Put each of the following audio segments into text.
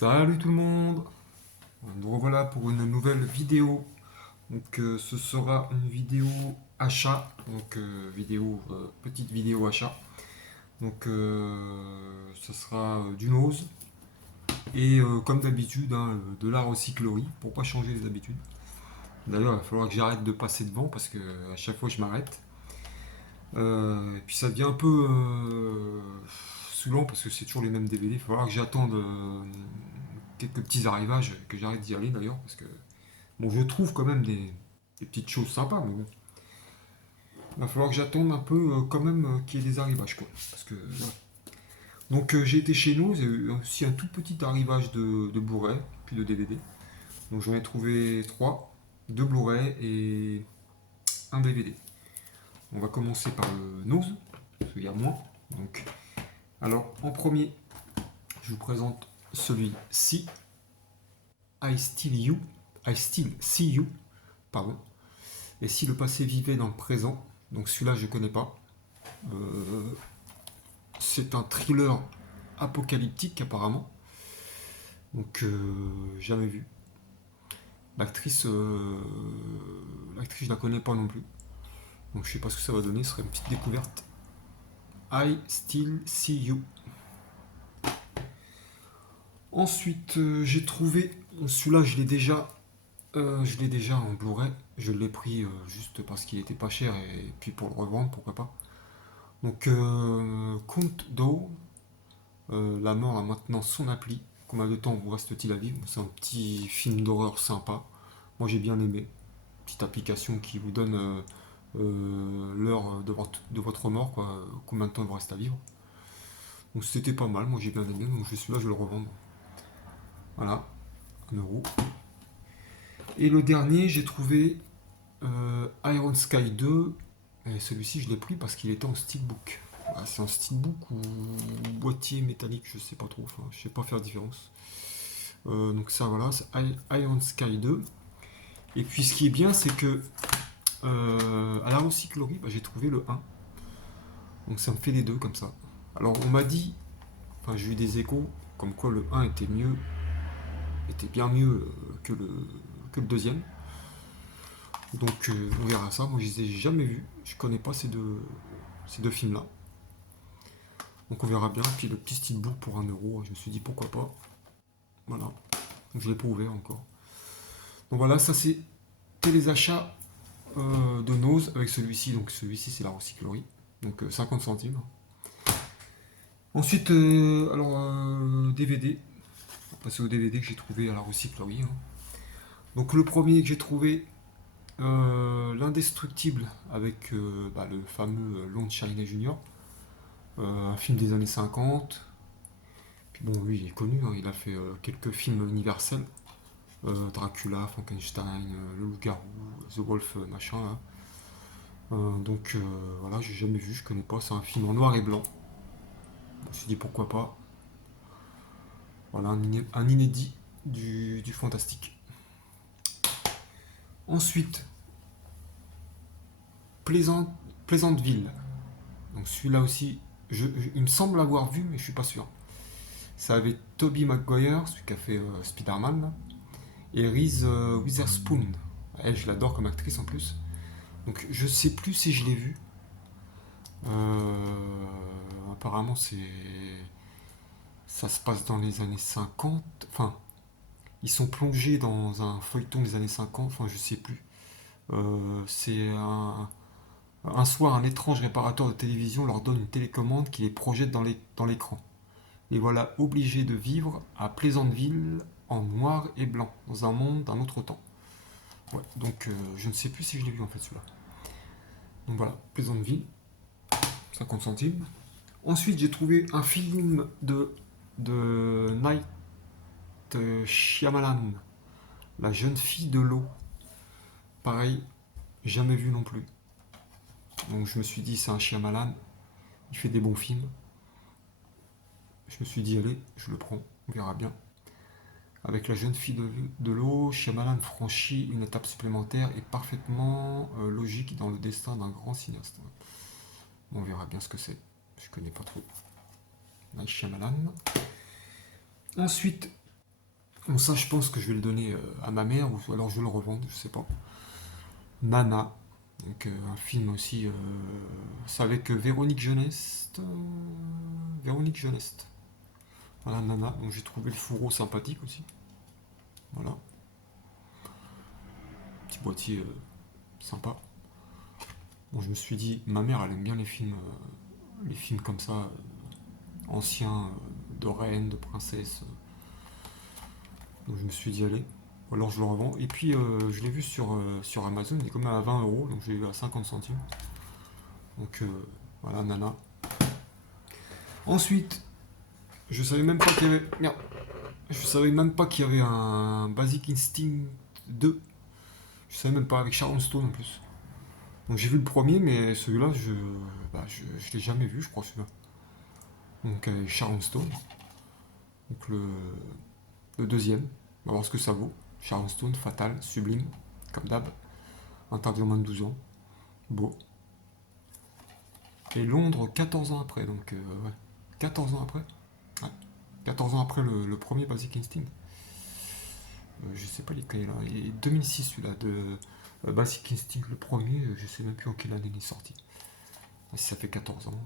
Salut tout le monde. Nous revoilà pour une nouvelle vidéo. Donc ce sera une vidéo achat, donc petite vidéo achat. Donc ce sera du nose et comme d'habitude de la recyclerie pour pas changer les habitudes. D'ailleurs il va falloir que j'arrête de passer devant parce que à chaque fois je m'arrête. Et puis ça devient un peu saoulant parce que c'est toujours les mêmes DVD. Il va falloir que j'attende quelques petits arrivages, que j'arrête d'y aller d'ailleurs parce que bon, je trouve quand même des petites choses sympas, mais bon. Il va falloir que j'attende un peu quand même qu'il y ait des arrivages, quoi. Parce que, voilà. Donc j'ai été chez nous, il y a eu aussi un tout petit arrivage de Blu-ray, puis de DVD. Donc j'en ai trouvé 3, 2 Blu-ray et un DVD. On va commencer par le Nose, parce qu'il y a moins. Donc, alors en premier, je vous présente celui-ci, I Still See You, pardon. Et si le passé vivait dans le présent, donc celui-là je connais pas. Euh, c'est un thriller apocalyptique apparemment. Donc jamais vu. L'actrice, l'actrice je la connais pas non plus. Donc je sais pas ce que ça va donner, ce serait une petite découverte. I Still See You. Ensuite j'ai trouvé, celui-là je l'ai déjà en Blu-ray. Je l'ai pris juste parce qu'il était pas cher et puis pour le revendre, pourquoi pas. Donc Count Doe, la mort a maintenant son appli. Combien de temps vous reste-t-il à vivre? C'est un petit film d'horreur sympa. Moi j'ai bien aimé. Petite application qui vous donne l'heure de votre mort, quoi. Combien de temps il vous reste à vivre. Donc c'était pas mal, moi j'ai bien aimé. Donc je suis là, je vais le revendre. Voilà, 1€. Et le dernier, j'ai trouvé Iron Sky 2. Et celui-ci, je l'ai pris parce qu'il était en steelbook. Voilà, c'est un steelbook ou boîtier métallique, je sais pas trop. Enfin, je sais pas faire la différence. Donc ça, voilà, c'est Iron Sky 2. Et puis ce qui est bien, c'est que à la recyclerie, bah, j'ai trouvé le 1. Donc ça me fait les deux comme ça. Alors on m'a dit, enfin j'ai eu des échos, comme quoi le 1 était mieux, était bien mieux que le deuxième. Donc on verra ça. Moi je les ai jamais vus. Je connais pas ces deux films-là. Donc on verra bien. Puis le petit steelbook pour 1€, je me suis dit pourquoi pas. Voilà. Donc je l'ai pas ouvert encore. Donc voilà, ça c'était les achats de Nose avec celui-ci. Donc celui-ci c'est la recyclerie. Donc 50 centimes. Ensuite, DVD. On va passer au DVD que j'ai trouvé à la recyclerie. Hein. Donc le premier que j'ai trouvé, L'Indestructible avec le fameux Lon Chaney Jr. Un film des années 50. Puis bon, lui il est connu, hein, il a fait quelques films universels. Dracula, Frankenstein, Le Loup-Garou, The Wolf, machin là. Donc voilà, j'ai jamais vu, je connais pas. C'est un film en noir et blanc. Je me suis dit pourquoi pas. Voilà, un inédit du fantastique. Ensuite, Pleasantville. Donc celui-là aussi, il me semble l'avoir vu, mais je suis pas sûr. Ça avait Tobey Maguire, celui qui a fait Spider-Man, là, et Reese Witherspoon. Elle, je l'adore comme actrice en plus. Donc je sais plus si je l'ai vu. Apparemment, ça se passe dans les années 50. Enfin, ils sont plongés dans un feuilleton des années 50. Enfin, je sais plus. C'est un soir, un étrange réparateur de télévision leur donne une télécommande qui les projette dans l'écran. Les voilà obligés de vivre à Pleasantville en noir et blanc, dans un monde d'un autre temps. Ouais, donc je ne sais plus si je l'ai vu en fait celui-là. Donc voilà, Pleasantville, 50 centimes. Ensuite, j'ai trouvé un film de Night Shyamalan, La jeune fille de l'eau. Pareil, jamais vu non plus. Donc je me suis dit, c'est un Shyamalan, il fait des bons films. Je me suis dit, allez, je le prends, on verra bien. Avec la jeune fille de l'eau, Shyamalan franchit une étape supplémentaire et parfaitement logique dans le destin d'un grand cinéaste. On verra bien ce que c'est. Je connais pas trop. Night Shyamalan. Ensuite, Bon, ça, je pense que je vais le donner à ma mère, ou alors je vais le revendre, je sais pas. Nana, donc un film aussi, c'est avec Véronique Jeuneste. Véronique Jeuneste. Voilà, Nana. Donc j'ai trouvé le fourreau sympathique aussi. Voilà, petit boîtier sympa. Bon, je me suis dit, ma mère, elle aime bien les films comme ça, anciens, de reines, de princesses. Donc je me suis dit, allez, ou alors je le revends. Et puis je l'ai vu sur Amazon, il est comme à 20 euros, donc j'ai eu à 50 centimes. Donc voilà, Nana. Ensuite, je savais même pas qu'il y avait. Merde. Je savais même pas qu'il y avait un Basic Instinct 2. Je savais même pas, avec Sharon Stone en plus. Donc j'ai vu le premier, mais celui-là, je l'ai jamais vu, je crois, celui-là. Donc Sharon Stone. Donc le deuxième. On va voir ce que ça vaut. Sharon Stone, Fatal, Sublime, comme d'hab. Interdit aux moins de 12 ans. Beau. Et Londres 14 ans après, donc ouais. 14 ans après. Ouais. 14 ans après le premier Basic Instinct. Je sais pas lesquels là. Et 2006 celui-là de Basic Instinct le premier, je sais même plus en quelle année il est sorti. Si ça fait 14 ans.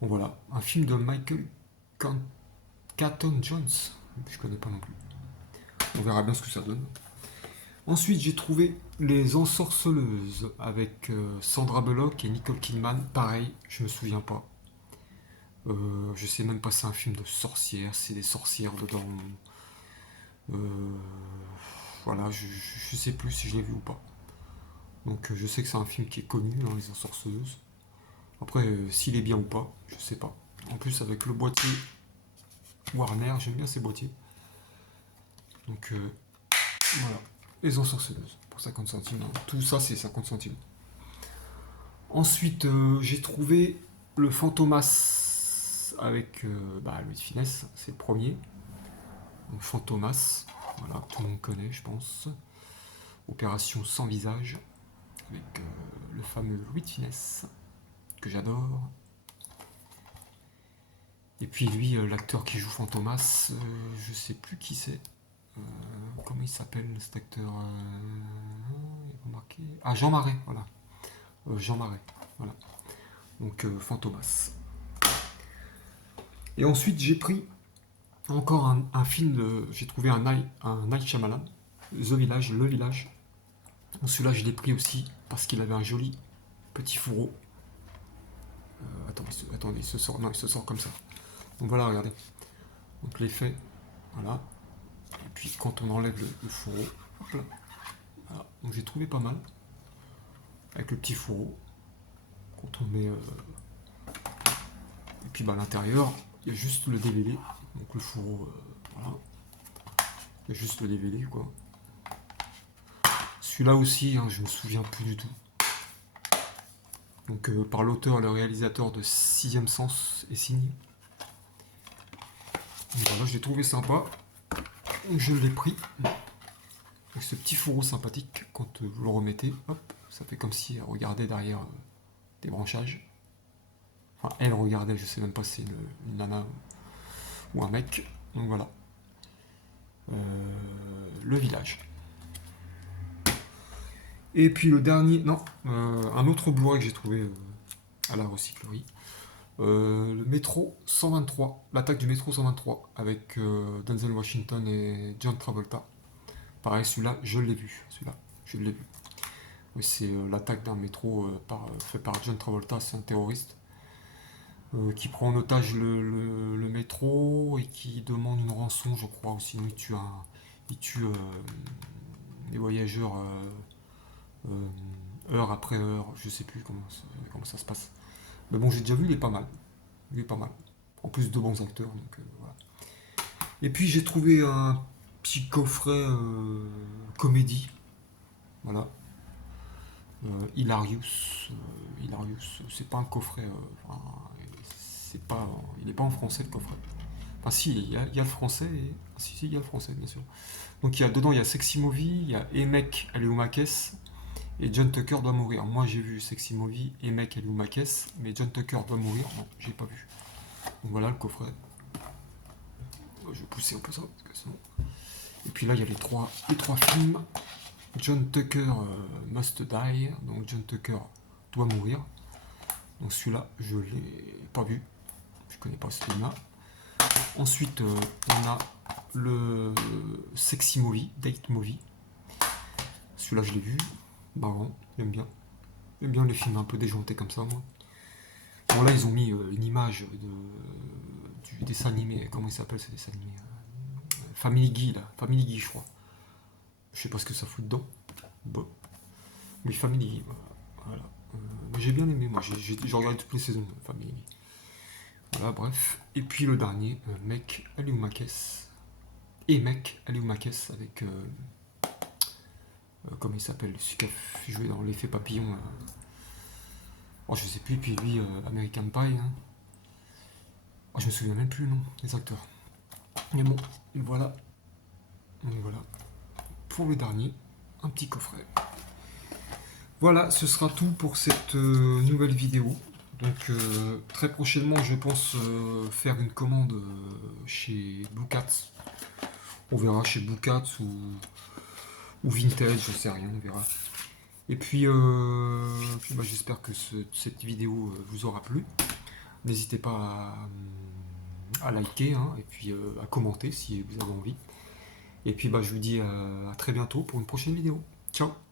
Bon voilà, un film de Michael Caton Jones. Je connais pas non plus. On verra bien ce que ça donne. Ensuite, j'ai trouvé Les Ensorceleuses avec Sandra Bullock et Nicole Kidman. Pareil, je me souviens pas. Je sais même pas si c'est un film de sorcières, c'est des sorcières dedans. Euh, voilà, je sais plus si je l'ai vu ou pas. Donc je sais que c'est un film qui est connu, hein, Les Ensorceleuses. Après, s'il est bien ou pas, je sais pas. En plus, avec le boîtier Warner, j'aime bien ces boîtiers. Donc voilà, Les Ensorceleuses pour 50 centimes. Tout ça, c'est 50 centimes. Ensuite, j'ai trouvé le Fantomas avec Louis de Finesse, c'est le premier. Donc Fantomas, voilà, tout le monde connaît, je pense. Opération sans visage avec le fameux Louis de Finesse que j'adore. Et puis lui, l'acteur qui joue Fantomas, je sais plus qui c'est. Comment il s'appelle cet acteur il va marquer. Ah, Jean Marais, voilà. Jean Marais, voilà. Donc Fantomas. Et ensuite, j'ai pris encore un film, j'ai trouvé un Night Shyamalan, The Village, Le Village. Celui-là, je l'ai pris aussi parce qu'il avait un joli petit fourreau. Attendez, il se sort, non, il se sort comme ça. Donc voilà, regardez. Donc l'effet, voilà. Et puis quand on enlève le fourreau, hop là. Voilà. Donc j'ai trouvé pas mal. Avec le petit fourreau. Quand on met. Et puis à l'intérieur, il y a juste le DVD. Donc le fourreau, voilà. Il y a juste le DVD, quoi. Celui-là aussi, hein, je me souviens plus du tout. Donc par l'auteur et le réalisateur de Sixième Sens et signé. Donc voilà, je l'ai trouvé sympa. Donc je l'ai pris. Avec ce petit fourreau sympathique, quand vous le remettez, hop, ça fait comme si elle regardait derrière des branchages. Enfin, elle regardait, je sais même pas si c'est une nana ou un mec. Donc voilà. Le village. Et puis le dernier, non, un autre Blu-ray que j'ai trouvé à la recyclerie. Le métro 123, l'attaque du métro 123 avec Denzel Washington et John Travolta. Pareil, celui-là, je l'ai vu. Celui-là, je l'ai vu. Oui, c'est l'attaque d'un métro fait par John Travolta, c'est un terroriste qui prend en otage le métro et qui demande une rançon, je crois, ou sinon il tue les voyageurs heure après heure, je sais plus comment ça se passe. Mais bon, j'ai déjà vu, il est pas mal. Il est pas mal. En plus de bons acteurs, donc voilà. Et puis j'ai trouvé un petit coffret comédie. Voilà. Hilarious, c'est pas un coffret. Enfin, il n'est pas en français le coffret. Enfin, si, il y a le français. Si, il y a le français, bien sûr. Donc, dedans, il y a Sexy Movie, il y a Emek Aleumakes et John Tucker doit mourir. Moi, j'ai vu Sexy Movie, Emek Aleumakes, mais John Tucker doit mourir, non, j'ai pas vu. Donc, voilà le coffret. Je vais pousser un peu ça, parce que sinon. Et puis là, il y a les trois films. John Tucker Must Die. Donc John Tucker doit mourir. Donc celui-là, je l'ai pas vu. Je connais pas ce film-là. Ensuite, on a le Sexy Movie, Date Movie. Celui-là, je l'ai vu. Marrant, j'aime bien. J'aime bien les films un peu déjantés comme ça, moi. Bon, là, ils ont mis une image du dessin animé. Comment il s'appelle ce dessin animé? Family Guy, là. Family Guy, je crois. Je sais pas ce que ça fout dedans. Bon. Oui, Family Guy, voilà. J'ai bien aimé, moi. J'ai regardé toutes les saisons de Family Guy. Voilà, bref. Et puis le dernier, Mec Alioumakes. Et Mec Alioumakes avec. Comment il s'appelle? Celui qui a joué dans L'Effet Papillon. Oh, je sais plus. Et puis lui, American Pie. Hein. Oh, je me souviens même plus, non, les acteurs. Mais bon, voilà. Et voilà. Pour le dernier, un petit coffret. Voilà, ce sera tout pour cette nouvelle vidéo. Donc très prochainement, je pense faire une commande chez Bookats. On verra chez Bookats ou Vintage, je sais rien, on verra. Et puis, bah, j'espère que cette vidéo vous aura plu. N'hésitez pas à liker hein, et puis à commenter si vous avez envie. Et puis bah, je vous dis à très bientôt pour une prochaine vidéo. Ciao!